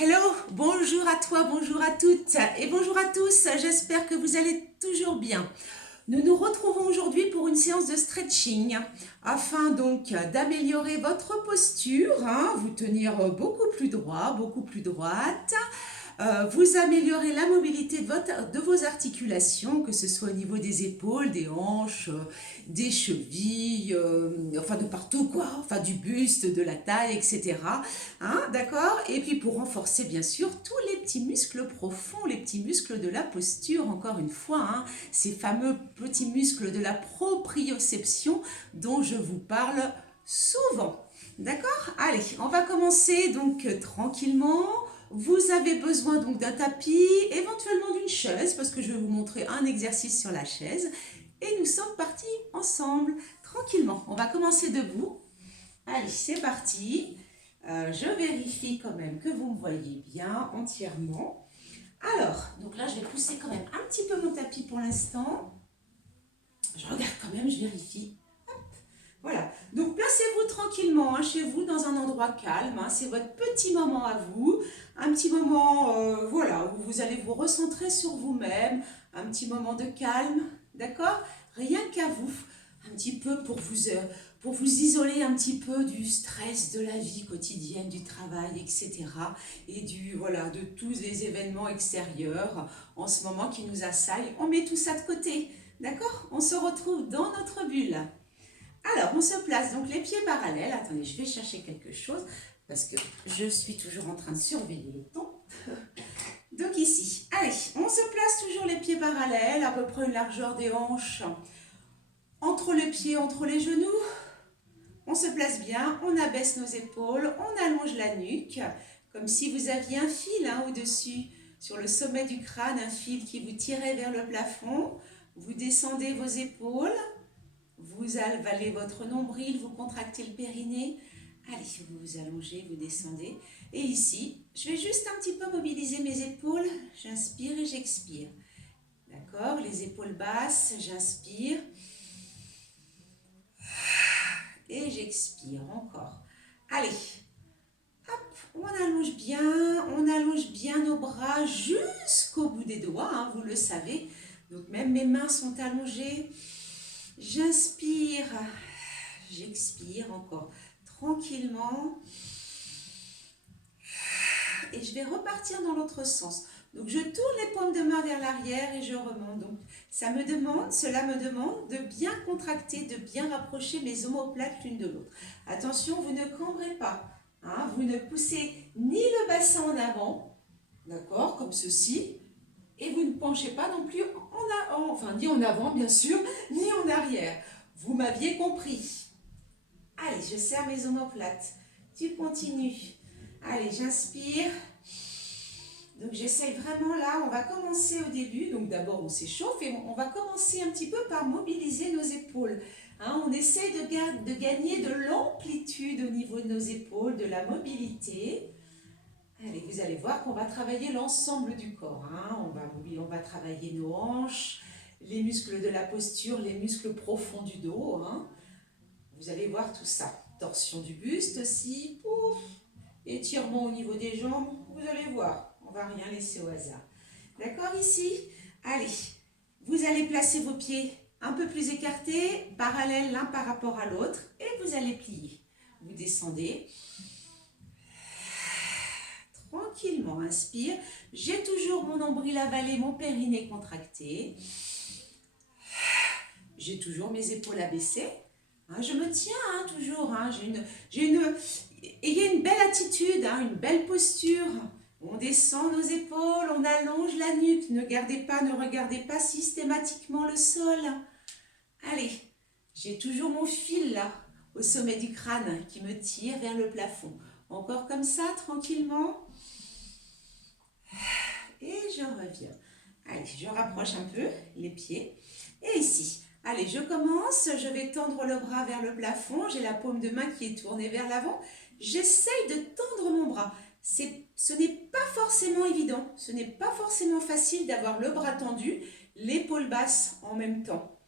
Hello, bonjour à toi, bonjour à toutes et bonjour à tous. J'espère que vous allez toujours bien. Nous nous retrouvons aujourd'hui pour une séance de stretching afin donc d'améliorer votre posture, vous tenir beaucoup plus droit, beaucoup plus droite, vous améliorez la mobilité de vos articulations, que ce soit au niveau des épaules, des hanches, des chevilles, enfin de partout quoi, enfin du buste, de la taille, etc. D'accord. Et puis pour renforcer bien sûr tous les petits muscles profonds, les petits muscles de la posture, encore une fois, ces fameux petits muscles de la proprioception dont je vous parle souvent. D'accord. Allez, on va commencer donc tranquillement. Vous avez besoin donc d'un tapis, éventuellement d'une chaise, parce que je vais vous montrer un exercice sur la chaise. Et nous sommes partis ensemble, tranquillement. On va commencer debout. Allez, c'est parti. Je vérifie quand même que vous me voyez bien entièrement. Alors, donc là, je vais pousser quand même un petit peu mon tapis pour l'instant. Je regarde quand même, je vérifie. Voilà, donc placez-vous tranquillement chez vous dans un endroit calme, c'est votre petit moment à vous, un petit moment voilà, où vous allez vous recentrer sur vous-même, un petit moment de calme, d'accord. Rien qu'à vous, un petit peu pour vous isoler un petit peu du stress de la vie quotidienne, du travail, etc. Et voilà, de tous les événements extérieurs en ce moment qui nous assaillent. On met tout ça de côté, d'accord. On se retrouve dans notre bulle. Alors, on se place donc les pieds parallèles. Attendez, je vais chercher quelque chose parce que je suis toujours en train de surveiller le temps. Donc ici, allez, on se place toujours les pieds parallèles, à peu près une largeur des hanches entre les pieds, entre les genoux. On se place bien, on abaisse nos épaules, on allonge la nuque, comme si vous aviez un fil au-dessus, sur le sommet du crâne, un fil qui vous tirait vers le plafond. Vous descendez vos épaules. Vous avalez votre nombril, vous contractez le périnée. Allez, vous vous allongez, vous descendez. Et ici, je vais juste un petit peu mobiliser mes épaules. J'inspire et j'expire. D'accord. Les épaules basses, j'inspire. Et j'expire encore. Allez. Hop, on allonge bien nos bras jusqu'au bout des doigts, vous le savez. Donc même mes mains sont allongées. J'inspire. J'expire encore tranquillement et je vais repartir dans l'autre sens. Donc je tourne les paumes de main vers l'arrière et je remonte. Donc cela me demande de bien contracter, de bien rapprocher mes omoplates l'une de l'autre. Attention, vous ne cambrez pas, vous ne poussez ni le bassin en avant, d'accord, comme ceci, et vous ne penchez pas non plus ni en avant bien sûr, ni en arrière. Vous m'aviez compris. Allez, je serre mes omoplates. Tu continues. Allez, j'inspire. Donc j'essaye vraiment là, on va commencer au début. Donc d'abord on s'échauffe et on va commencer un petit peu par mobiliser nos épaules. On essaye de gagner de l'amplitude au niveau de nos épaules, de la mobilité. Allez, vous allez voir qu'on va travailler l'ensemble du corps. On va travailler nos hanches, les muscles de la posture, les muscles profonds du dos. Vous allez voir tout ça. Torsion du buste aussi. Ouf. Étirement au niveau des jambes. Vous allez voir. On ne va rien laisser au hasard. D'accord ici. Allez. Vous allez placer vos pieds un peu plus écartés, parallèles l'un par rapport à l'autre. Et vous allez plier. Vous descendez. Tranquillement. Inspire. J'ai toujours mon nombril avalé, mon périnée contracté. J'ai toujours mes épaules abaissées. Je me tiens toujours, ayez une belle attitude, une belle posture. On descend nos épaules, on allonge la nuque. Ne regardez pas systématiquement le sol. Allez, j'ai toujours mon fil là, au sommet du crâne, qui me tire vers le plafond. Encore comme ça, tranquillement. Et je reviens. Allez, je rapproche un peu les pieds. Et ici, allez, je commence, je vais tendre le bras vers le plafond, j'ai la paume de main qui est tournée vers l'avant, j'essaye de tendre mon bras. Ce n'est pas forcément évident, ce n'est pas forcément facile d'avoir le bras tendu, l'épaule basse en même temps.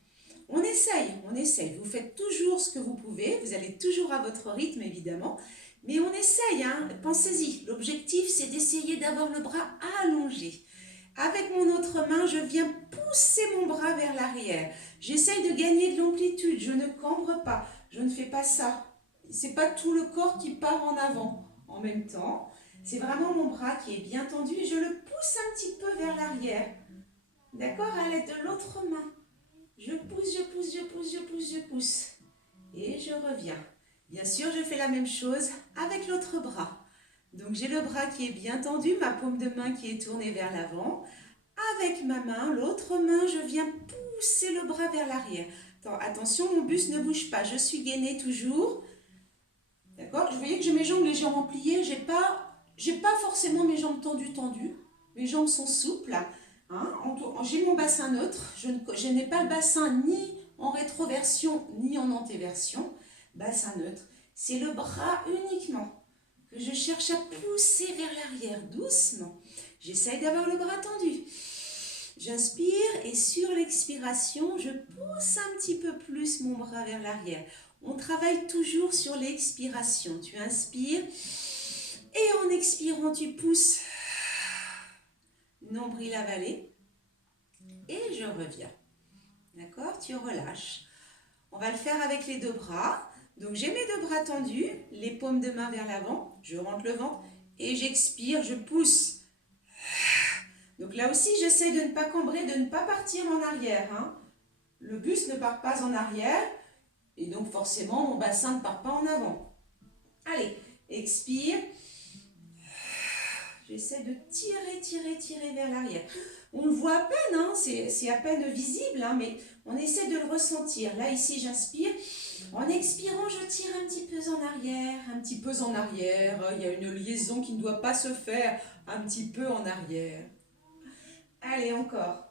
On essaye, vous faites toujours ce que vous pouvez, vous allez toujours à votre rythme évidemment, Mais on essaye, hein, pensez-y. L'objectif, c'est d'essayer d'avoir le bras allongé. Avec mon autre main, je viens pousser mon bras vers l'arrière. J'essaye de gagner de l'amplitude, je ne cambre pas, je ne fais pas ça. C'est pas tout le corps qui part en avant en même temps. C'est vraiment mon bras qui est bien tendu et je le pousse un petit peu vers l'arrière. D'accord? À l'aide de l'autre main. Je pousse, je pousse, je pousse, je pousse, je pousse. Et je reviens. Bien sûr, je fais la même chose avec l'autre bras. Donc j'ai le bras qui est bien tendu, ma paume de main qui est tournée vers l'avant. Avec ma main, l'autre main, je viens pousser le bras vers l'arrière. Attention, mon buste ne bouge pas, je suis gainée toujours. D'accord? Vous voyez que j'ai mes jambes légèrement pliées, j'ai pas forcément mes jambes tendues. Mes jambes sont souples. Hein? J'ai mon bassin neutre, je n'ai pas le bassin ni en rétroversion ni en antéversion. Bassin neutre, c'est le bras uniquement que je cherche à pousser vers l'arrière doucement. J'essaye d'avoir le bras tendu. J'inspire et sur l'expiration, je pousse un petit peu plus mon bras vers l'arrière. On travaille toujours sur l'expiration. Tu inspires et en expirant, tu pousses. Nombril avalé. Et je reviens. D'accord? Tu relâches. On va le faire avec les deux bras. Donc j'ai mes deux bras tendus, les paumes de main vers l'avant. Je rentre le ventre et j'expire, je pousse. Donc là aussi, j'essaie de ne pas cambrer, de ne pas partir en arrière. Hein. Le buste ne part pas en arrière et donc forcément, mon bassin ne part pas en avant. Allez, expire. J'essaie de tirer vers l'arrière. On le voit à peine, hein, c'est à peine visible, hein, mais on essaie de le ressentir. Là, ici, j'inspire. En expirant, je tire un petit peu en arrière, un petit peu en arrière. Il y a une liaison qui ne doit pas se faire, un petit peu en arrière. Allez, encore.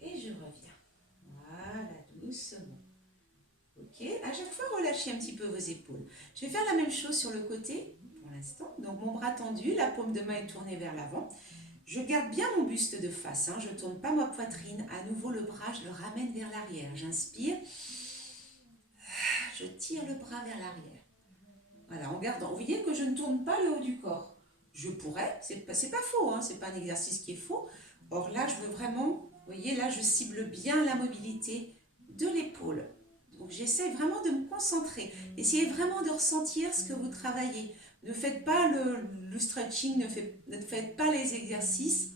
Et je reviens. Voilà, doucement. Ok, à chaque fois, relâchez un petit peu vos épaules. Je vais faire la même chose sur le côté, pour l'instant. Donc, mon bras tendu, la paume de main est tournée vers l'avant. Je garde bien mon buste de face, hein. Je ne tourne pas ma poitrine. À nouveau, le bras, je le ramène vers l'arrière. J'inspire. Je tire le bras vers l'arrière. Voilà, en gardant. Vous voyez que je ne tourne pas le haut du corps. Je pourrais, c'est pas faux, hein, c'est pas un exercice qui est faux. Or là, je veux vraiment, vous voyez, là, je cible bien la mobilité de l'épaule. Donc j'essaie vraiment de me concentrer. Essayez vraiment de ressentir ce que vous travaillez. Ne faites pas le stretching, ne faites pas les exercices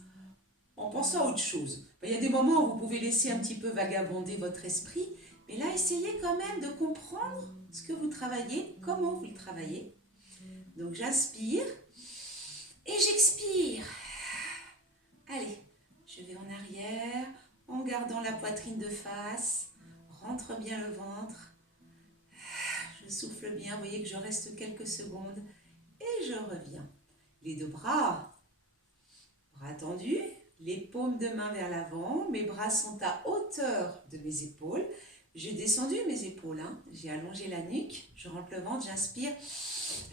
en pensant à autre chose. Il y a des moments où vous pouvez laisser un petit peu vagabonder votre esprit, mais là, essayez quand même de comprendre ce que vous travaillez, comment vous le travaillez. Donc j'inspire et j'expire. Allez, je vais en arrière en gardant la poitrine de face. Rentre bien le ventre. Je souffle bien, vous voyez que je reste quelques secondes et je reviens. Les deux bras tendus, les paumes de main vers l'avant, mes bras sont à hauteur de mes épaules. J'ai descendu mes épaules, hein. J'ai allongé la nuque, je rentre le ventre, j'inspire.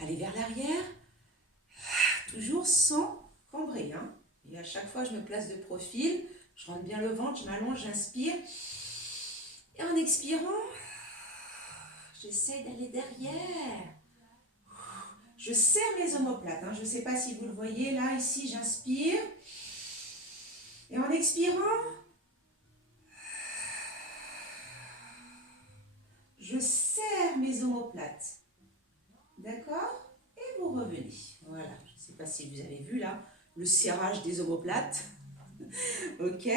Allez vers l'arrière, toujours sans cambrer. Hein. Et à chaque fois, je me place de profil, je rentre bien le ventre, je m'allonge, j'inspire. Et en expirant, j'essaie d'aller derrière. Je serre les omoplates. Hein. Je ne sais pas si vous le voyez. Là, ici, j'inspire. Et en expirant, je serre mes omoplates. D'accord? Et vous revenez. Voilà. Je ne sais pas si vous avez vu là le serrage des omoplates. Ok.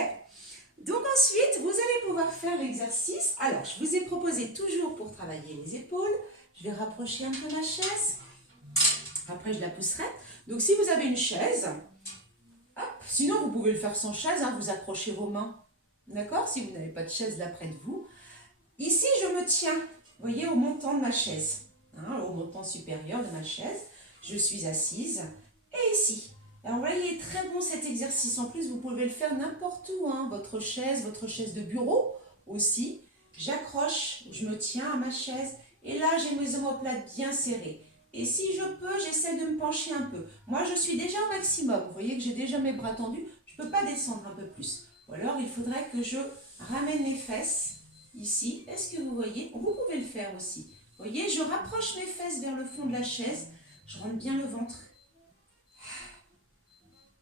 Donc ensuite, vous allez pouvoir faire l'exercice. Alors, je vous ai proposé toujours pour travailler les épaules. Je vais rapprocher un peu ma chaise. Après, je la pousserai. Donc, si vous avez une chaise, hop, sinon vous pouvez le faire sans chaise, hein, vous accrochez vos mains. D'accord? Si vous n'avez pas de chaise là près de vous. Ici, je me tiens, vous voyez, au montant de ma chaise. Hein, au montant supérieur de ma chaise. Je suis assise. Et ici. Alors, vous voyez, il est très bon cet exercice. En plus, vous pouvez le faire n'importe où. Hein, votre chaise de bureau aussi. J'accroche, je me tiens à ma chaise. Et là, j'ai mes omoplates bien serrées. Et si je peux, j'essaie de me pencher un peu. Moi, je suis déjà au maximum. Vous voyez que j'ai déjà mes bras tendus. Je ne peux pas descendre un peu plus. Ou alors, il faudrait que je ramène mes fesses ici. Est-ce que vous voyez? Vous pouvez le faire aussi. Vous voyez, je rapproche mes fesses vers le fond de la chaise. Je rentre bien le ventre.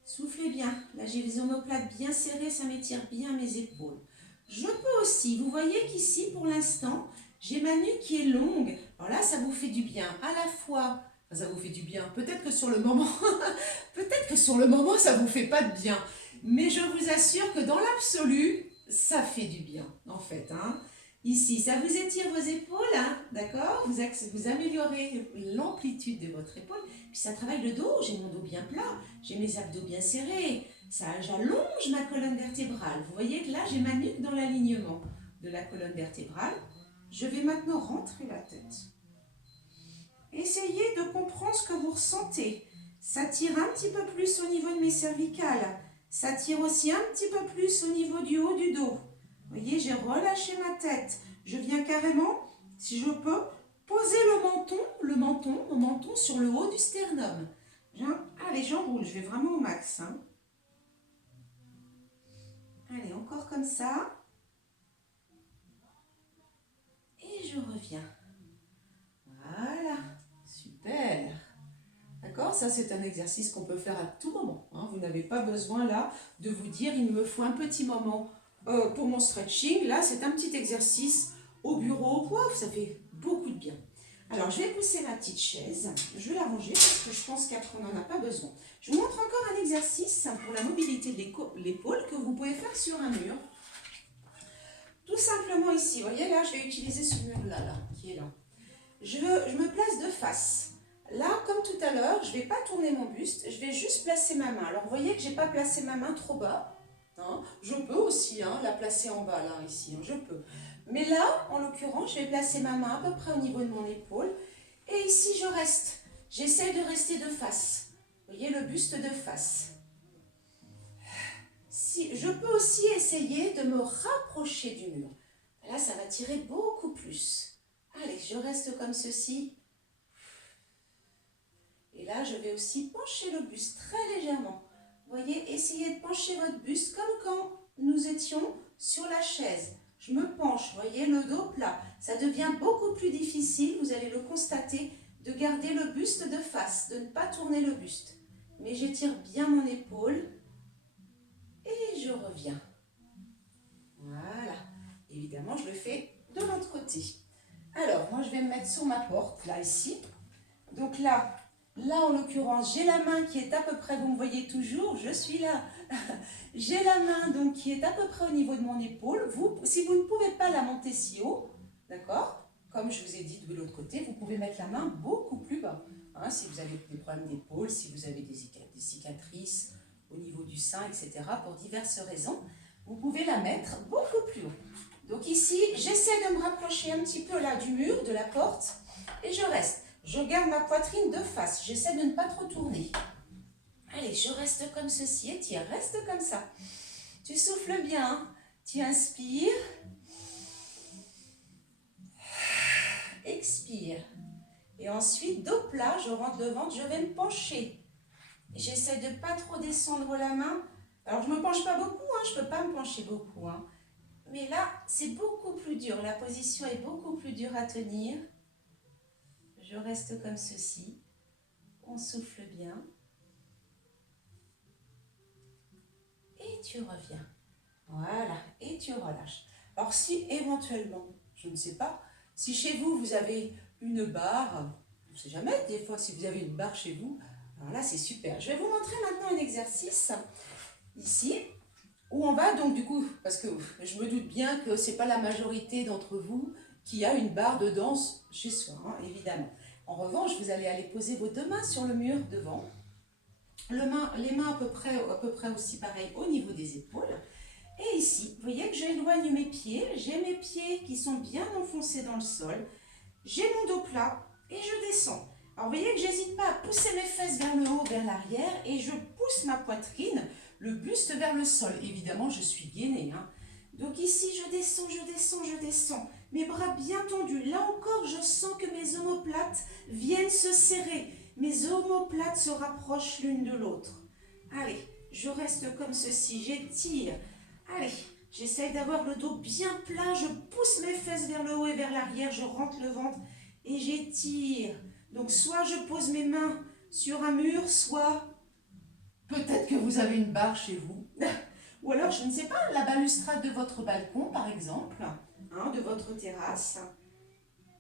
Soufflez bien. Là, j'ai les omoplates bien serrées, ça m'étire bien mes épaules. Je peux aussi, vous voyez qu'ici, pour l'instant, j'ai ma nuque qui est longue. Alors là, ça vous fait du bien. À la fois, ça vous fait du bien. Peut-être que sur le moment, ça ne vous fait pas de bien. Mais je vous assure que dans l'absolu, ça fait du bien, en fait. Ici, ça vous étire vos épaules, d'accord, vous améliorez l'amplitude de votre épaule. Puis ça travaille le dos, j'ai mon dos bien plat, j'ai mes abdos bien serrés. J'allonge ma colonne vertébrale. Vous voyez que là, j'ai ma nuque dans l'alignement de la colonne vertébrale. Je vais maintenant rentrer la tête. Essayez de comprendre ce que vous ressentez. Ça tire un petit peu plus au niveau de mes cervicales. Ça tire aussi un petit peu plus au niveau du haut du dos. Vous voyez, j'ai relâché ma tête. Je viens carrément, si je peux, poser mon menton sur le haut du sternum. Allez, j'enroule, je vais vraiment au max. Allez, encore comme ça. Et je reviens. Voilà, super. D'accord, ça c'est un exercice qu'on peut faire à tout moment. Vous n'avez pas besoin là de vous dire il me faut un petit moment pour mon stretching. Là, c'est un petit exercice au bureau. Wow, ça fait beaucoup de bien. Alors, je vais pousser ma petite chaise. Je vais la ranger parce que je pense qu'après, on n'en a pas besoin. Je vous montre encore un exercice pour la mobilité de l'épaule que vous pouvez faire sur un mur. Tout simplement ici. Vous voyez, là, je vais utiliser ce mur-là, qui est là. Je me place de face. Là, comme tout à l'heure, je ne vais pas tourner mon buste, je vais juste placer ma main. Alors, vous voyez que je n'ai pas placé ma main trop bas. Je peux aussi la placer en bas, là, ici, je peux. Mais là, en l'occurrence, je vais placer ma main à peu près au niveau de mon épaule. Et ici, je reste. J'essaie de rester de face. Vous voyez, le buste de face. Je peux aussi essayer de me rapprocher du mur. Là, ça va tirer beaucoup plus. Allez, je reste comme ceci. Et là, je vais aussi pencher le buste très légèrement. Vous voyez, essayez de pencher votre buste comme quand nous étions sur la chaise. Je me penche, vous voyez, le dos plat. Ça devient beaucoup plus difficile, vous allez le constater, de garder le buste de face, de ne pas tourner le buste. Mais j'étire bien mon épaule et je reviens. Voilà. Évidemment, je le fais de l'autre côté. Alors, moi, je vais me mettre sur ma porte, là, ici. Donc là, en l'occurrence, j'ai la main qui est à peu près, vous me voyez toujours, je suis là. J'ai la main donc qui est à peu près au niveau de mon épaule. Si vous ne pouvez pas la monter si haut, d'accord, comme je vous ai dit de l'autre côté, vous pouvez mettre la main beaucoup plus bas. Si vous avez des problèmes d'épaule, si vous avez des cicatrices au niveau du sein, etc., pour diverses raisons, vous pouvez la mettre beaucoup plus haut. Donc ici, j'essaie de me rapprocher un petit peu là du mur, de la porte, et je reste. Je garde ma poitrine de face. J'essaie de ne pas trop tourner. Allez, je reste comme ceci. Étire, reste comme ça. Tu souffles bien. Tu inspires. Expire. Et ensuite, dos plat, je rentre le ventre. Je vais me pencher. J'essaie de ne pas trop descendre la main. Alors, je ne me penche pas beaucoup. Je ne peux pas me pencher beaucoup. Mais là, c'est beaucoup plus dur. La position est beaucoup plus dure à tenir. Je reste comme ceci, on souffle bien, et tu reviens. Voilà, et tu relâches. Alors si éventuellement, je ne sais pas, si chez vous, vous avez une barre, je ne sais jamais, des fois si vous avez une barre chez vous, alors là c'est super. Je vais vous montrer maintenant un exercice, ici, où on va donc du coup, parce que je me doute bien que ce n'est pas la majorité d'entre vous qui a une barre de danse chez soi, évidemment. En revanche, vous allez aller poser vos deux mains sur le mur devant. Les mains à peu près aussi pareil au niveau des épaules. Et ici, vous voyez que j'éloigne mes pieds. J'ai mes pieds qui sont bien enfoncés dans le sol. J'ai mon dos plat et je descends. Alors, vous voyez que je n'hésite pas à pousser mes fesses vers le haut, vers l'arrière. Et je pousse ma poitrine, le buste vers le sol. Évidemment, je suis gainée. Donc ici, je descends, je descends, je descends. Mes bras bien tendus. Là encore, je sens que mes omoplates viennent se serrer. Mes omoplates se rapprochent l'une de l'autre. Allez, je reste comme ceci, j'étire. Allez, j'essaye d'avoir le dos bien plat. Je pousse mes fesses vers le haut et vers l'arrière. Je rentre le ventre et j'étire. Donc soit je pose mes mains sur un mur, soit peut-être que vous avez une barre chez vous. Ou alors, je ne sais pas, la balustrade de votre balcon, par exemple, hein, de votre terrasse.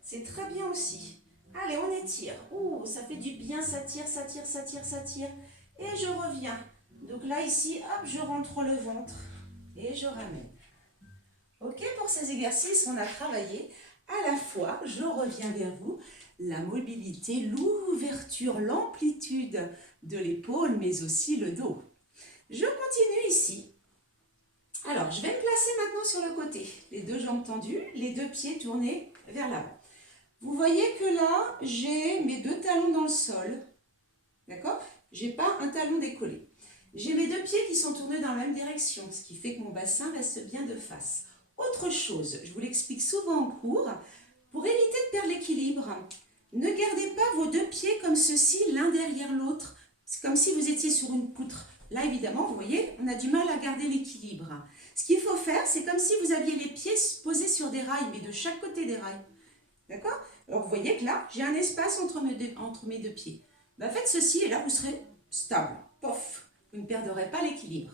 C'est très bien aussi. Allez, on étire. Ouh, ça fait du bien, ça tire, ça tire, ça tire, ça tire. Et je reviens. Donc là, ici, hop, je rentre le ventre et je ramène. Ok, pour ces exercices, on a travaillé à la fois, je reviens vers vous, la mobilité, l'ouverture, l'amplitude de l'épaule, mais aussi le dos. Je continue ici. Alors, je vais me placer maintenant sur le côté. Les deux jambes tendues, les deux pieds tournés vers l'avant. Vous voyez que là, j'ai mes deux talons dans le sol. D'accord? Je n'ai pas un talon décollé. J'ai mes deux pieds qui sont tournés dans la même direction, ce qui fait que mon bassin reste bien de face. Autre chose, je vous l'explique souvent en cours, pour éviter de perdre l'équilibre, ne gardez pas vos deux pieds comme ceci, l'un derrière l'autre. C'est comme si vous étiez sur une poutre. Là, évidemment, vous voyez, on a du mal à garder l'équilibre. Ce qu'il faut faire, c'est comme si vous aviez les pieds posés sur des rails, mais de chaque côté des rails. D'accord? Alors, vous voyez que là, j'ai un espace entre mes deux pieds. Ben, faites ceci et là, vous serez stable. Pof! Vous ne perdrez pas l'équilibre.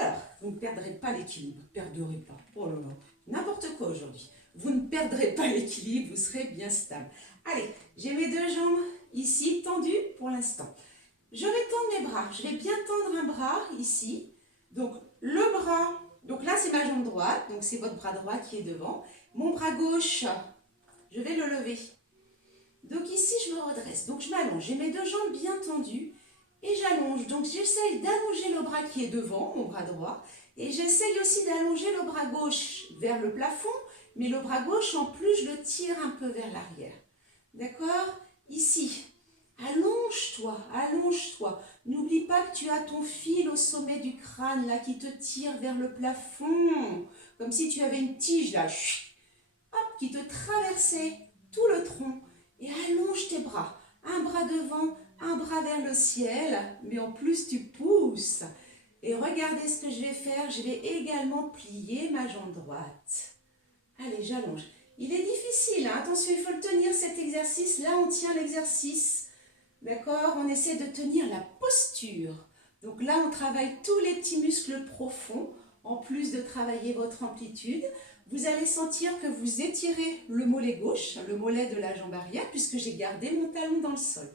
Alors, vous ne perdrez pas l'équilibre. Perdrez pas. Oh là là. N'importe quoi aujourd'hui. Vous ne perdrez pas l'équilibre, vous serez bien stable. Allez, j'ai mes deux jambes ici tendues pour l'instant. Je vais tendre mes bras. Je vais bien tendre un bras ici. Donc, le bras, donc là, c'est ma jambe droite. Donc, c'est votre bras droit qui est devant. Mon bras gauche, je vais le lever. Donc, ici, je me redresse. Donc, je m'allonge. J'ai mes deux jambes bien tendues. Et j'allonge. Donc, j'essaye d'allonger le bras qui est devant, mon bras droit. Et j'essaye aussi d'allonger le bras gauche vers le plafond. Mais le bras gauche, en plus, je le tire un peu vers l'arrière. D'accord? Ici. Allonge-toi, allonge-toi. N'oublie pas que tu as ton fil au sommet du crâne, là, qui te tire vers le plafond. Comme si tu avais une tige, là, hop, qui te traversait tout le tronc. Et allonge tes bras. Un bras devant, un bras vers le ciel. Mais en plus, tu pousses. Et regardez ce que je vais faire. Je vais également plier ma jambe droite. Allez, j'allonge. Il est difficile, hein. Attention, il faut le tenir cet exercice. Là, on tient l'exercice. D'accord? On essaie de tenir la posture. Donc là, on travaille tous les petits muscles profonds, en plus de travailler votre amplitude. Vous allez sentir que vous étirez le mollet gauche, le mollet de la jambe arrière, puisque j'ai gardé mon talon dans le sol.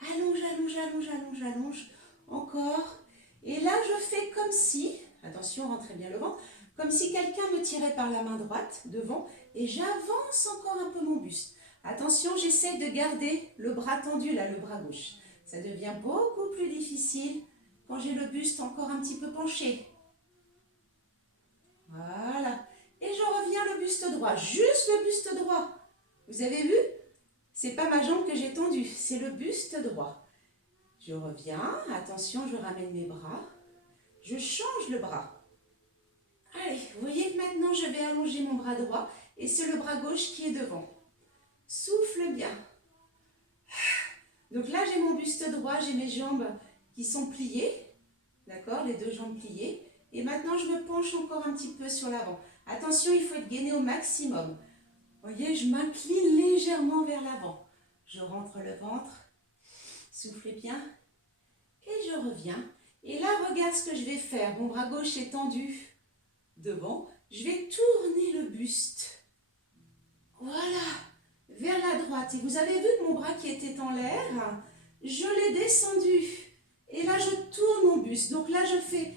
Allonge, allonge, allonge, allonge, allonge. Encore. Et là, je fais comme si, attention, rentrez bien le ventre, comme si quelqu'un me tirait par la main droite, devant, et j'avance encore un peu mon buste. Attention, j'essaie de garder le bras tendu, là, le bras gauche. Ça devient beaucoup plus difficile quand j'ai le buste encore un petit peu penché. Voilà. Et je reviens le buste droit, juste le buste droit. Vous avez vu? C'est pas ma jambe que j'ai tendue, c'est le buste droit. Je reviens, attention, je ramène mes bras. Je change le bras. Allez, vous voyez que maintenant je vais allonger mon bras droit et c'est le bras gauche qui est devant. Souffle bien. Donc là, j'ai mon buste droit, j'ai mes jambes qui sont pliées. D'accord, les deux jambes pliées. Et maintenant, je me penche encore un petit peu sur l'avant. Attention, il faut être gainé au maximum. Vous voyez, je m'incline légèrement vers l'avant. Je rentre le ventre. Soufflez bien. Et je reviens. Et là, regarde ce que je vais faire. Mon bras gauche est tendu devant. Je vais tourner le buste. Voilà. Vers la droite. Et vous avez vu que mon bras qui était en l'air, je l'ai descendu. Et là, je tourne mon buste. Donc là, je fais...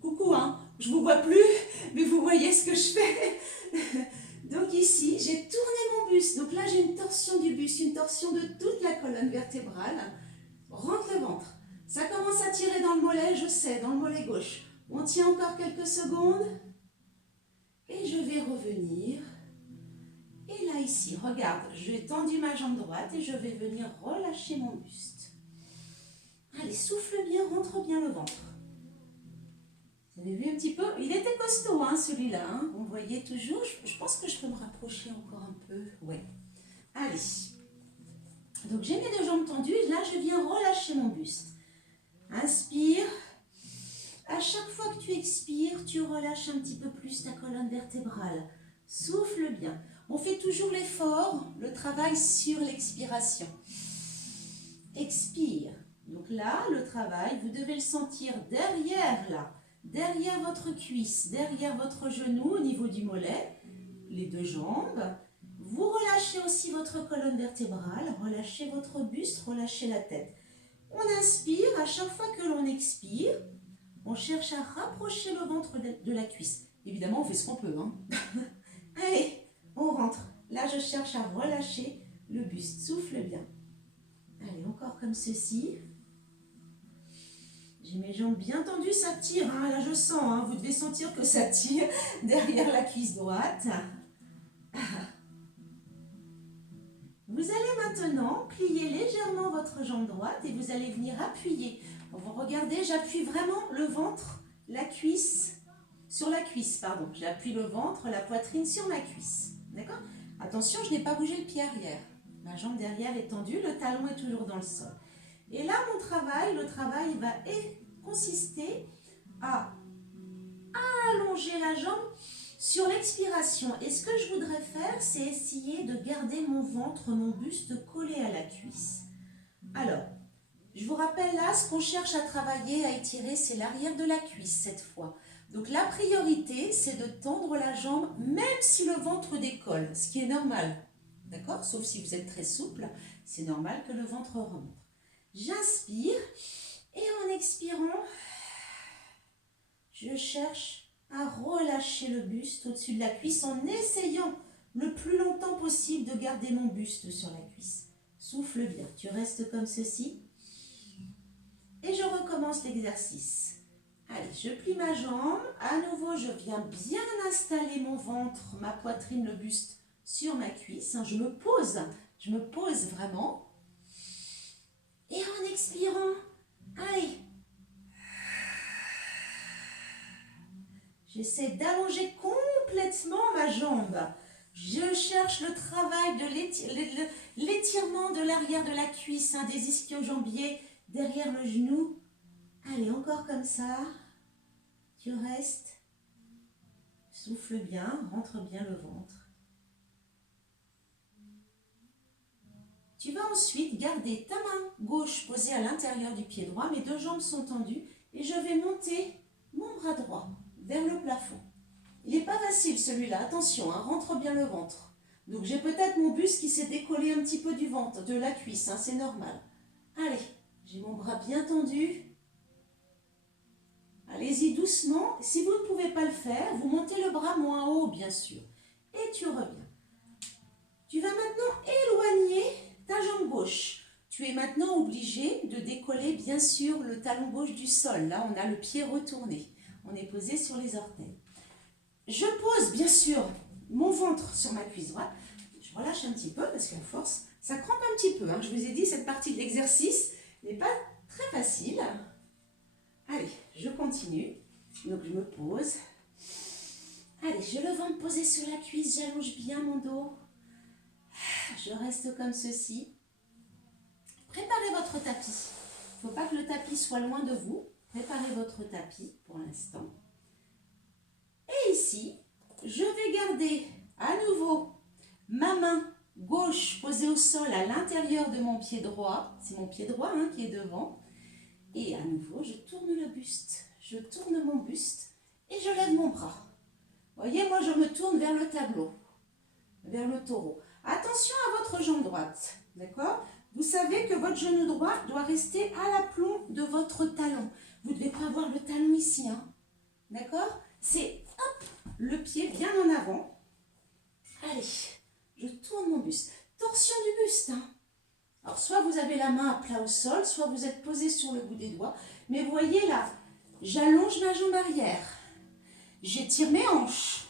Coucou, hein, je ne vous vois plus, mais vous voyez ce que je fais. Donc ici, j'ai tourné mon buste. Donc là, j'ai une torsion du buste, une torsion de toute la colonne vertébrale. Rentre le ventre. Ça commence à tirer dans le mollet, je sais, dans le mollet gauche. On tient encore quelques secondes. Et je vais revenir. Et là, ici, regarde, j'ai tendu ma jambe droite et je vais venir relâcher mon buste. Allez, souffle bien, rentre bien le ventre. Vous avez vu un petit peu? Il était costaud, hein, celui-là. Hein. On voyait toujours. Je pense que je peux me rapprocher encore un peu. Ouais. Allez. Donc, j'ai mes deux jambes tendues. Là, je viens relâcher mon buste. Inspire. À chaque fois que tu expires, tu relâches un petit peu plus ta colonne vertébrale. Souffle bien. On fait toujours l'effort, le travail sur l'expiration. Expire. Donc là, le travail, vous devez le sentir derrière là, derrière votre cuisse, derrière votre genou au niveau du mollet, les deux jambes. Vous relâchez aussi votre colonne vertébrale, relâchez votre buste, relâchez la tête. On inspire, à chaque fois que l'on expire, on cherche à rapprocher le ventre de la cuisse. Évidemment, on fait ce qu'on peut. Hein. Allez, on rentre. Là, je cherche à relâcher le buste. Souffle bien. Allez, encore comme ceci. J'ai mes jambes bien tendues, ça tire. Hein. Là, je sens. Hein. Vous devez sentir que ça tire derrière la cuisse droite. Vous allez maintenant plier légèrement votre jambe droite et vous allez venir appuyer. Vous regardez, j'appuie vraiment le ventre, la cuisse, sur la cuisse, pardon. J'appuie le ventre, la poitrine sur ma cuisse. D'accord? Attention, je n'ai pas bougé le pied arrière. Ma jambe derrière est tendue, le talon est toujours dans le sol. Et là, mon travail, le travail va consister à allonger la jambe sur l'expiration. Et ce que je voudrais faire, c'est essayer de garder mon ventre, mon buste collé à la cuisse. Alors, je vous rappelle là, ce qu'on cherche à travailler, à étirer, c'est l'arrière de la cuisse cette fois. Donc la priorité, c'est de tendre la jambe, même si le ventre décolle, ce qui est normal. D'accord? Sauf si vous êtes très souple, c'est normal que le ventre remonte. J'inspire et en expirant, je cherche à relâcher le buste au-dessus de la cuisse en essayant le plus longtemps possible de garder mon buste sur la cuisse. Souffle bien, tu restes comme ceci. Et je recommence l'exercice. Allez, je plie ma jambe. À nouveau, je viens bien installer mon ventre, ma poitrine, le buste sur ma cuisse. Je me pose vraiment. Et en expirant, allez, j'essaie d'allonger complètement ma jambe. Je cherche le travail de l'étirement de l'arrière de la cuisse, des ischio-jambiers derrière le genou. Allez, encore comme ça. Tu restes. Souffle bien, rentre bien le ventre. Tu vas ensuite garder ta main gauche posée à l'intérieur du pied droit. Mes deux jambes sont tendues et je vais monter mon bras droit vers le plafond. Il n'est pas facile celui-là, attention, rentre bien le ventre. Donc j'ai peut-être mon buste qui s'est décollé un petit peu du ventre, de la cuisse, c'est normal. Allez, j'ai mon bras bien tendu. Allez-y doucement. Si vous ne pouvez pas le faire, vous montez le bras moins haut, bien sûr. Et tu reviens. Tu vas maintenant éloigner ta jambe gauche. Tu es maintenant obligé de décoller, bien sûr, le talon gauche du sol. Là, on a le pied retourné. On est posé sur les orteils. Je pose, bien sûr, mon ventre sur ma cuisse droite. Je relâche un petit peu parce qu'à force, ça crampe un petit peu. Je vous ai dit, cette partie de l'exercice n'est pas très facile. Allez, je continue. Donc, je me pose. Allez, j'ai le ventre posé sur la cuisse. J'allonge bien mon dos. Je reste comme ceci. Préparez votre tapis. Il ne faut pas que le tapis soit loin de vous. Préparez votre tapis pour l'instant. Et ici, je vais garder à nouveau ma main gauche posée au sol à l'intérieur de mon pied droit. C'est mon pied droit qui est devant. Et à nouveau, je tourne le buste. Je tourne mon buste et je lève mon bras. Vous voyez, moi, je me tourne vers le tableau, vers le taureau. Attention à votre jambe droite, d'accord? Vous savez que votre genou droit doit rester à l'aplomb de votre talon. Vous ne devez pas avoir le talon ici, d'accord? C'est le pied bien en avant. Allez, je tourne mon buste. Torsion du buste. Alors, soit vous avez la main à plat au sol, soit vous êtes posé sur le bout des doigts. Mais vous voyez là, j'allonge ma jambe arrière. J'étire mes hanches.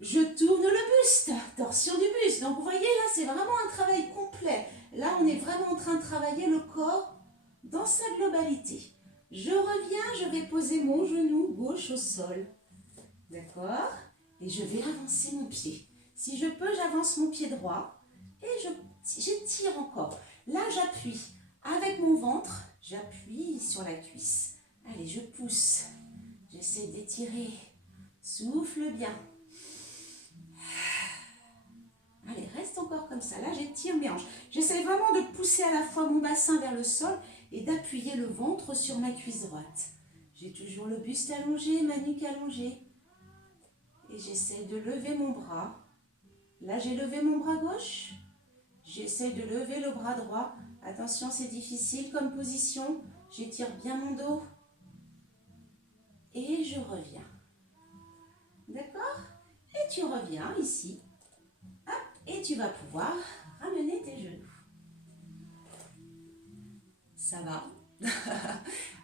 Je tourne le buste. Torsion du buste. Donc, vous voyez là, c'est vraiment un travail complet. Là, on est vraiment en train de travailler le corps dans sa globalité. Je reviens, je vais poser mon genou gauche au sol. D'accord? Et je vais avancer mon pied. Si je peux, j'avance mon pied droit et j'étire encore. Là, j'appuie avec mon ventre, j'appuie sur la cuisse. Allez, je pousse. J'essaie d'étirer. Souffle bien. encore comme ça. Là, j'étire mes hanches. J'essaie vraiment de pousser à la fois mon bassin vers le sol et d'appuyer le ventre sur ma cuisse droite. J'ai toujours le buste allongé, ma nuque allongée. Et j'essaie de lever mon bras. Là, j'ai levé mon bras gauche. J'essaie de lever le bras droit. Attention, c'est difficile comme position. J'étire bien mon dos. Et je reviens. D'accord? Et tu reviens ici. Hop, et tu vas pouvoir ramener tes genoux. Ça va?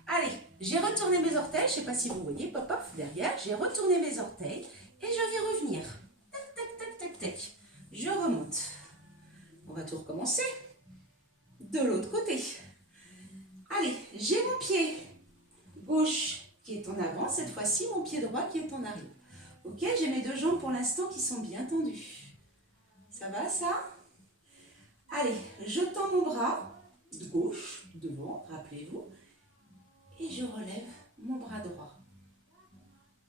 Allez, j'ai retourné mes orteils. Je ne sais pas si vous voyez, pop, pop, derrière. J'ai retourné mes orteils et je vais revenir. Tac, tac, tac, tac, tac. Je remonte. On va tout recommencer. De l'autre côté. Allez, j'ai mon pied gauche qui est en avant. Cette fois-ci, mon pied droit qui est en arrière. Ok, j'ai mes deux jambes pour l'instant qui sont bien tendues. Ça va, ça? Allez, je tends mon bras de gauche, devant, rappelez-vous. Et je relève mon bras droit.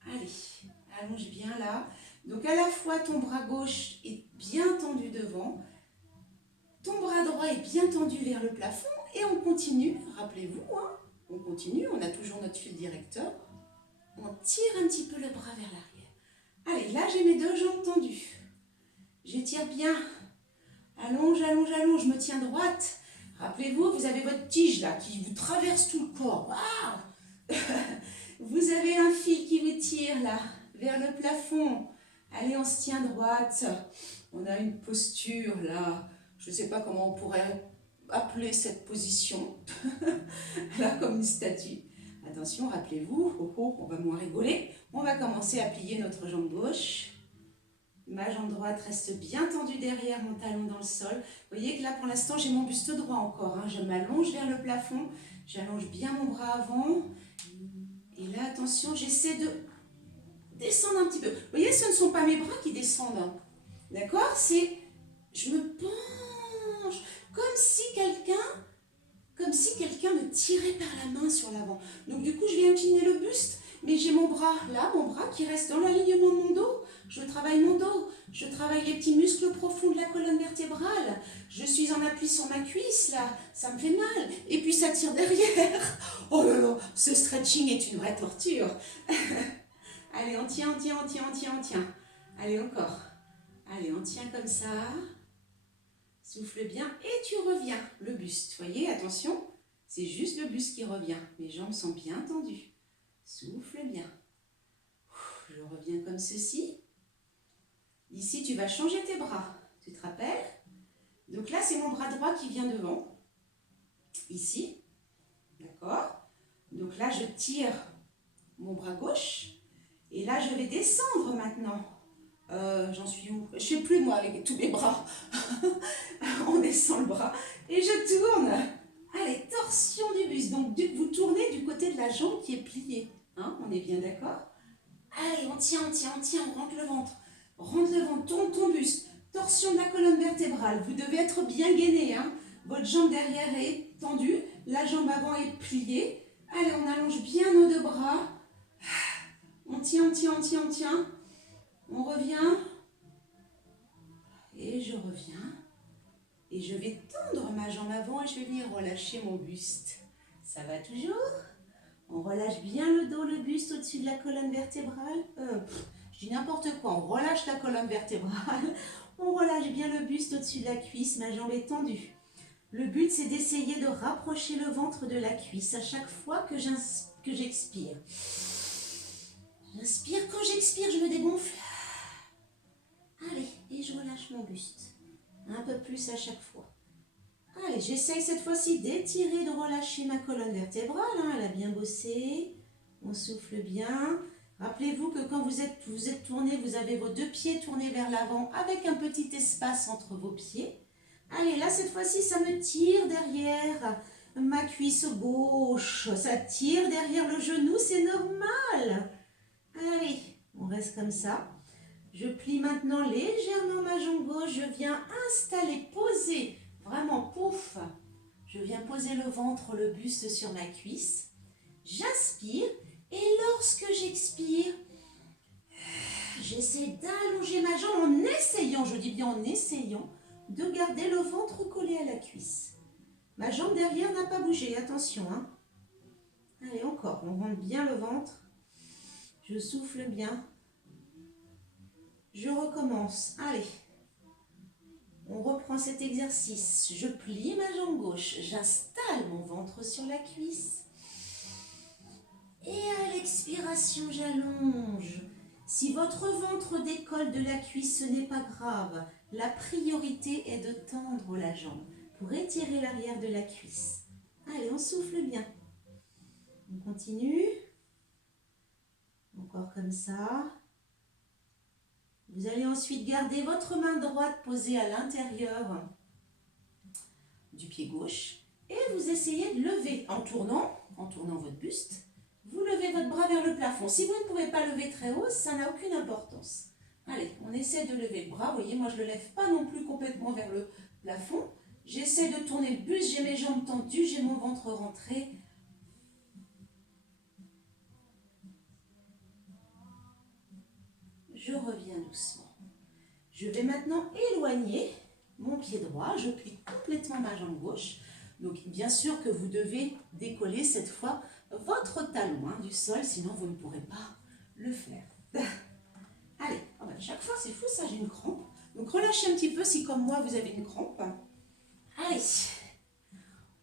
Allez, allonge bien là. Donc à la fois, ton bras gauche est bien tendu devant. Ton bras droit est bien tendu vers le plafond. Et on continue, rappelez-vous, hein, on continue, on a toujours notre fil directeur. On tire un petit peu le bras vers l'arrière. Allez, là j'ai mes deux jambes tendues. J'étire bien. Allonge, allonge, allonge, je me tiens droite. Rappelez-vous, vous avez votre tige là qui vous traverse tout le corps. Waouh! Vous avez un fil qui vous tire là, vers le plafond. Allez, on se tient droite. On a une posture là. Je ne sais pas comment on pourrait appeler cette position. Là, comme une statue. Attention, rappelez-vous, on va moins rigoler. On va commencer à plier notre jambe gauche. Ma jambe droite reste bien tendue derrière, mon talon dans le sol. Vous voyez que là, pour l'instant, j'ai mon buste droit encore. Hein. Je m'allonge vers le plafond. J'allonge bien mon bras avant. Et là, attention, j'essaie de descendre un petit peu. Vous voyez, ce ne sont pas mes bras qui descendent. Hein. D'accord? C'est, je me penche comme si quelqu'un me tirait par la main sur l'avant. Donc du coup, je viens incliner le buste, mais j'ai mon bras là, mon bras qui reste dans l'alignement de mon dos. Je travaille mon dos, je travaille les petits muscles profonds de la colonne vertébrale. Je suis en appui sur ma cuisse là, ça me fait mal. Et puis ça tire derrière. Oh là là, ce stretching est une vraie torture. Allez, on tient, on tient, on tient, on tient, on tient. Allez, encore. Allez, on tient comme ça. Souffle bien et tu reviens. Le buste, voyez, attention, c'est juste le buste qui revient. Mes jambes sont bien tendues. Souffle bien. Je reviens comme ceci. Ici, tu vas changer tes bras. Tu te rappelles? Donc là, c'est mon bras droit qui vient devant. Ici. D'accord? Donc là, je tire mon bras gauche. Et là, je vais descendre maintenant. J'en suis où? Je ne sais plus moi avec tous mes bras. On descend le bras et je tourne. Allez, torsion du buste. Donc vous tournez du côté de la jambe qui est pliée. Hein, on est bien d'accord? Allez, on tient, on tient, on tient, on rentre le ventre. Rentre le ventre, tourne ton buste. Torsion de la colonne vertébrale. Vous devez être bien gainé. Hein. Votre jambe derrière est tendue. La jambe avant est pliée. Allez, on allonge bien nos deux bras. On tient, on tient, on tient, on tient. On revient. Et je reviens. Et je vais tendre ma jambe avant et je vais venir relâcher mon buste. Ça va toujours? On relâche bien le dos, le buste au-dessus de la colonne vertébrale. Je dis n'importe quoi, on relâche la colonne vertébrale. On relâche bien le buste au-dessus de la cuisse, ma jambe est tendue. Le but, c'est d'essayer de rapprocher le ventre de la cuisse à chaque fois que j'expire. J'inspire, quand j'expire, je me dégonfle. Allez, et je relâche mon buste. Un peu plus à chaque fois. Allez, j'essaye cette fois-ci d'étirer, de relâcher ma colonne vertébrale. Hein, elle a bien bossé. On souffle bien. Rappelez-vous que quand vous êtes tourné, vous avez vos deux pieds tournés vers l'avant avec un petit espace entre vos pieds. Allez, là, cette fois-ci, ça me tire derrière ma cuisse gauche. Ça tire derrière le genou, c'est normal. Allez, on reste comme ça. Je plie maintenant légèrement ma jambe gauche. Je viens installer, poser, vraiment, pouf. Je viens poser le ventre, le buste sur ma cuisse. J'inspire et lorsque j'expire, j'essaie d'allonger ma jambe en essayant, je dis bien en essayant, de garder le ventre collé à la cuisse. Ma jambe derrière n'a pas bougé, attention. Hein. Allez, encore, on rentre bien le ventre. Je souffle bien. Je recommence. Allez. On reprend cet exercice. Je plie ma jambe gauche. J'installe mon ventre sur la cuisse. Et à l'expiration, j'allonge. Si votre ventre décolle de la cuisse, ce n'est pas grave. La priorité est de tendre la jambe pour étirer l'arrière de la cuisse. Allez, on souffle bien. On continue. Encore comme ça. Vous allez ensuite garder votre main droite posée à l'intérieur du pied gauche et vous essayez de lever en tournant votre buste. Vous levez votre bras vers le plafond. Si vous ne pouvez pas lever très haut, ça n'a aucune importance. Allez, on essaie de lever le bras. Vous voyez, moi je ne le lève pas non plus complètement vers le plafond. J'essaie de tourner le buste, j'ai mes jambes tendues, j'ai mon ventre rentré. Je reviens doucement. Je vais maintenant éloigner mon pied droit. Je plie complètement ma jambe gauche. Donc, bien sûr que vous devez décoller cette fois votre talon du sol, sinon vous ne pourrez pas le faire. Allez, chaque fois c'est fou ça, j'ai une crampe. Donc, relâchez un petit peu si comme moi vous avez une crampe. Allez,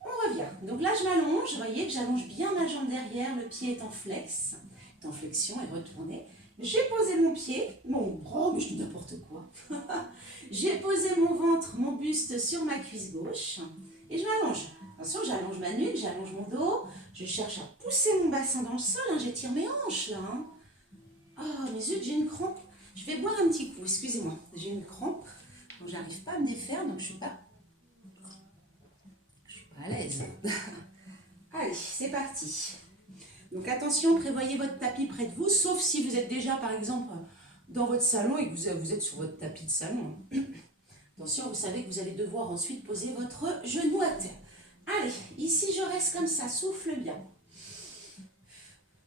on revient. Donc là, je m'allonge. Vous voyez que j'allonge bien ma jambe derrière. Le pied est en flex, est en flexion et retourné. J'ai posé mon pied, mon bras, mais je dis n'importe quoi. J'ai posé mon ventre, mon buste sur ma cuisse gauche et je m'allonge. Attention, j'allonge ma nuque, j'allonge mon dos. Je cherche à pousser mon bassin dans le sol. J'étire mes hanches là. Oh, mais zut, j'ai une crampe. Je vais boire un petit coup, excusez-moi. J'ai une crampe, donc j'arrive pas à me défaire, donc je suis pas à l'aise. Allez, c'est parti. Donc attention, prévoyez votre tapis près de vous, sauf si vous êtes déjà par exemple dans votre salon et que vous êtes sur votre tapis de salon. Attention, vous savez que vous allez devoir ensuite poser votre genou à terre. Allez, ici je reste comme ça, souffle bien.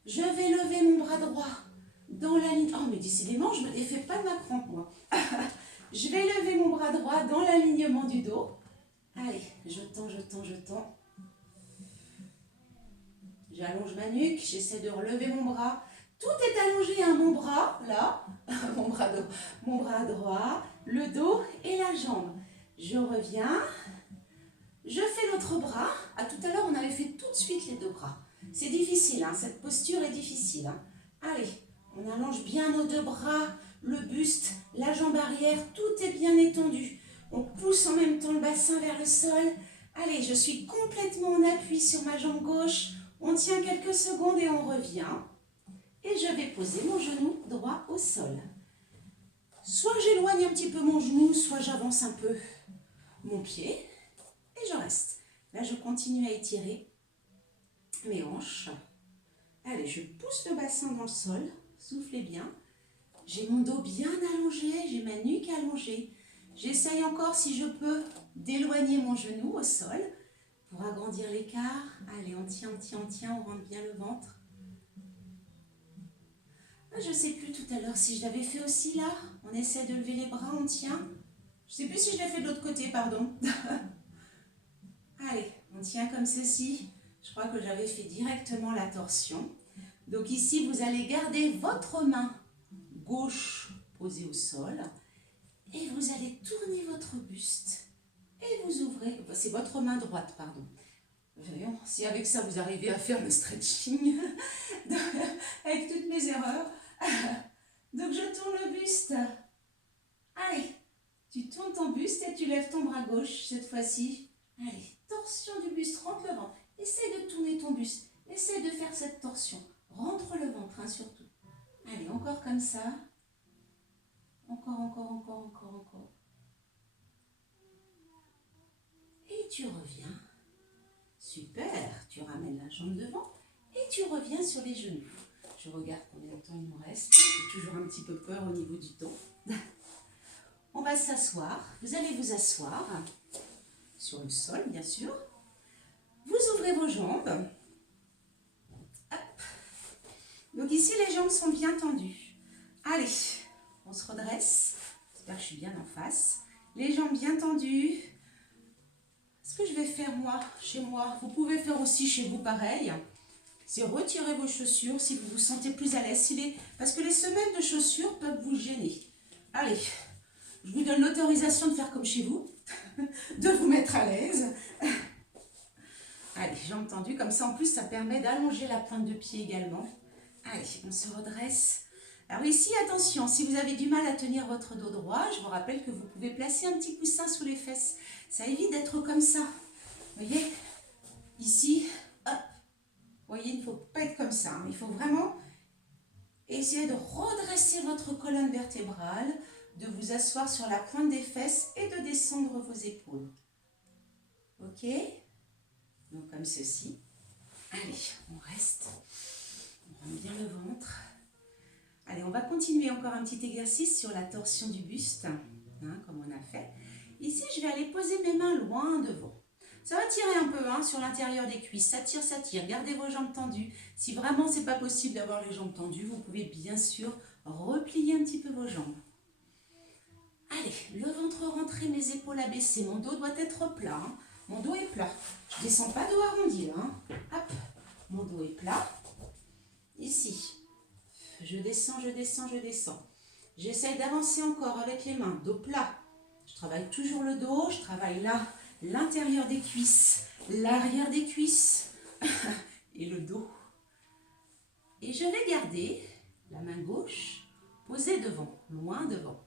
Je vais lever mon bras droit dans la ligne... Oh mais décidément, je ne me défais pas de ma crampe moi. Je vais lever mon bras droit dans l'alignement du dos. Allez, je tends, je tends, je tends. J'allonge ma nuque, j'essaie de relever mon bras. Tout est allongé, mon bras, là, mon bras droit, le dos et la jambe. Je reviens, je fais l'autre bras. À tout à l'heure, on avait fait tout de suite les deux bras. C'est difficile, cette posture est difficile. Allez, on allonge bien nos deux bras, le buste, la jambe arrière, tout est bien étendu. On pousse en même temps le bassin vers le sol. Allez, je suis complètement en appui sur ma jambe gauche. On tient quelques secondes et on revient. Et je vais poser mon genou droit au sol. Soit j'éloigne un petit peu mon genou, soit j'avance un peu mon pied. Et je reste. Là, je continue à étirer mes hanches. Allez, je pousse le bassin dans le sol. Soufflez bien. J'ai mon dos bien allongé, j'ai ma nuque allongée. J'essaye encore, si je peux, d'éloigner mon genou au sol pour agrandir l'écart. Allez, on tient, on rentre bien le ventre. Je ne sais plus tout à l'heure si je l'avais fait aussi là. On essaie de lever les bras, on tient. Je ne sais plus si je l'ai fait de l'autre côté, pardon. Allez, on tient comme ceci. Je crois que j'avais fait directement la torsion. Donc ici, vous allez garder votre main gauche posée au sol. Et vous allez tourner votre buste. Et vous ouvrez, c'est votre main droite, pardon. Voyons, si avec ça vous arrivez à faire le stretching, avec toutes mes erreurs. Donc je tourne le buste. Allez, tu tournes ton buste et tu lèves ton bras gauche cette fois-ci. Allez, torsion du buste, rentre le ventre. Essaie de tourner ton buste. Essaie de faire cette torsion. Rentre le ventre, surtout. Allez, encore comme ça. Encore. Et tu reviens. Super, tu ramènes la jambe devant et tu reviens sur les genoux. Je regarde combien de temps il nous reste. J'ai toujours un petit peu peur au niveau du temps. On va s'asseoir. Vous allez vous asseoir sur le sol, bien sûr. Vous ouvrez vos jambes. Hop. Donc ici, les jambes sont bien tendues. Allez, on se redresse. J'espère que je suis bien en face. les jambes bien tendues. Ce que je vais faire moi, chez moi, vous pouvez faire aussi chez vous pareil, c'est retirer vos chaussures si vous vous sentez plus à l'aise. Parce que les semelles de chaussures peuvent vous gêner. Allez, je vous donne l'autorisation de faire comme chez vous, de vous mettre à l'aise. Allez, jambes tendues, comme ça en plus ça permet d'allonger la pointe de pied également. Allez, on se redresse. Alors ici, attention, si vous avez du mal à tenir votre dos droit, je vous rappelle que vous pouvez placer un petit coussin sous les fesses. Ça évite d'être comme ça. Vous voyez, ici, hop. Vous voyez, il ne faut pas être comme ça. Il faut vraiment essayer de redresser votre colonne vertébrale, de vous asseoir sur la pointe des fesses et de descendre vos épaules. Ok? Donc comme ceci. Allez, on reste. On rend bien le ventre. Allez, on va continuer encore un petit exercice sur la torsion du buste, comme on a fait. Ici, je vais aller poser mes mains loin devant. Ça va tirer un peu sur l'intérieur des cuisses. Ça tire, ça tire. Gardez vos jambes tendues. Si vraiment ce n'est pas possible d'avoir les jambes tendues, vous pouvez bien sûr replier un petit peu vos jambes. Allez, le ventre rentré, mes épaules abaissées. Mon dos doit être plat. Mon dos est plat. Je ne descends pas dos arrondi. Hop, mon dos est plat. Ici. Je descends, je descends, je descends. J'essaye d'avancer encore avec les mains, dos plat. Je travaille toujours le dos, je travaille là, l'intérieur des cuisses, l'arrière des cuisses et le dos. Et je vais garder la main gauche posée devant, loin devant.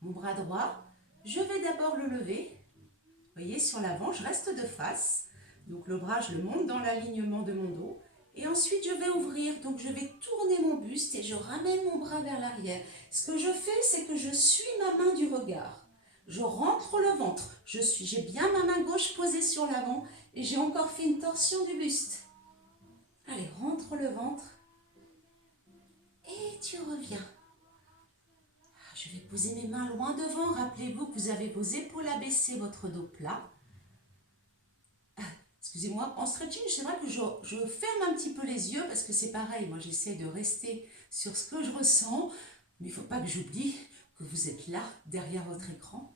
Mon bras droit, je vais d'abord le lever. Vous voyez, sur l'avant, je reste de face. Donc le bras, je le monte dans l'alignement de mon dos. Et ensuite, je vais ouvrir, donc je vais tourner mon buste et je ramène mon bras vers l'arrière. Ce que je fais, c'est que je suis ma main du regard. Je rentre le ventre. J'ai bien ma main gauche posée sur l'avant et j'ai encore fait une torsion du buste. Allez, rentre le ventre et tu reviens. Je vais poser mes mains loin devant. Rappelez-vous que vous avez vos épaules abaissées, votre dos plat. Excusez-moi, en stretching, c'est vrai que je ferme un petit peu les yeux parce que c'est pareil, moi j'essaie de rester sur ce que je ressens, mais il ne faut pas que j'oublie que vous êtes là, derrière votre écran.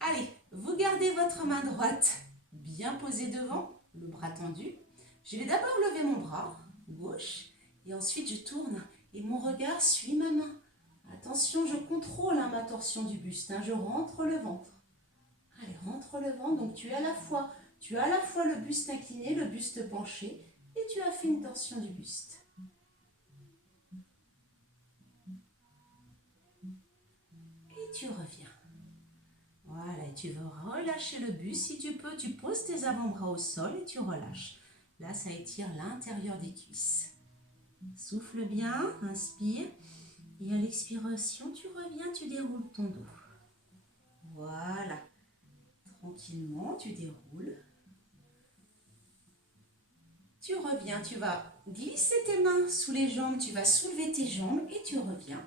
Allez, vous gardez votre main droite bien posée devant, le bras tendu. Je vais d'abord lever mon bras gauche et ensuite je tourne et mon regard suit ma main. Attention, je contrôle ma torsion du buste, je rentre le ventre. Allez, rentre le ventre, donc tu as à la fois le buste incliné, le buste penché, et tu as fait une torsion du buste. Et tu reviens. Voilà, et tu veux relâcher le buste. Si tu peux, tu poses tes avant-bras au sol et tu relâches. Là, ça étire l'intérieur des cuisses. Souffle bien, inspire. Et à l'expiration, tu reviens, tu déroules ton dos. Voilà. Tranquillement, tu déroules. Tu reviens, tu vas glisser tes mains sous les jambes, tu vas soulever tes jambes et tu reviens.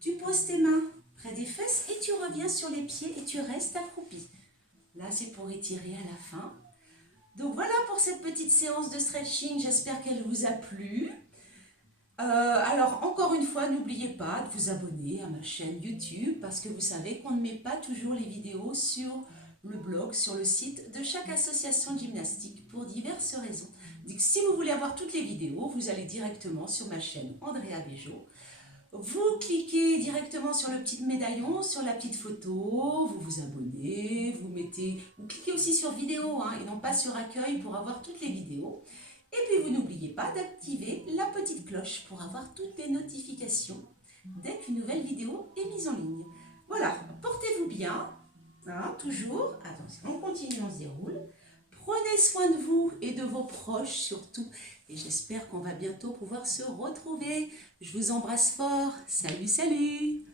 Tu poses tes mains près des fesses et tu reviens sur les pieds et tu restes accroupi. Là, c'est pour étirer à la fin. Donc voilà pour cette petite séance de stretching, j'espère qu'elle vous a plu. Alors, encore une fois, n'oubliez pas de vous abonner à ma chaîne YouTube parce que vous savez qu'on ne met pas toujours les vidéos sur le blog, sur le site de chaque association de gymnastique pour diverses raisons. Donc, si vous voulez avoir toutes les vidéos, vous allez directement sur ma chaîne Andrea Bejo. Vous cliquez directement sur le petit médaillon, sur la petite photo, vous vous abonnez, vous cliquez aussi sur vidéo et non pas sur accueil pour avoir toutes les vidéos. Et puis vous n'oubliez pas d'activer la petite cloche pour avoir toutes les notifications dès qu'une nouvelle vidéo est mise en ligne. Voilà, portez-vous bien, toujours, attention, on continue, on se déroule. Prenez soin de vous et de vos proches surtout. Et j'espère qu'on va bientôt pouvoir se retrouver. Je vous embrasse fort. Salut, salut!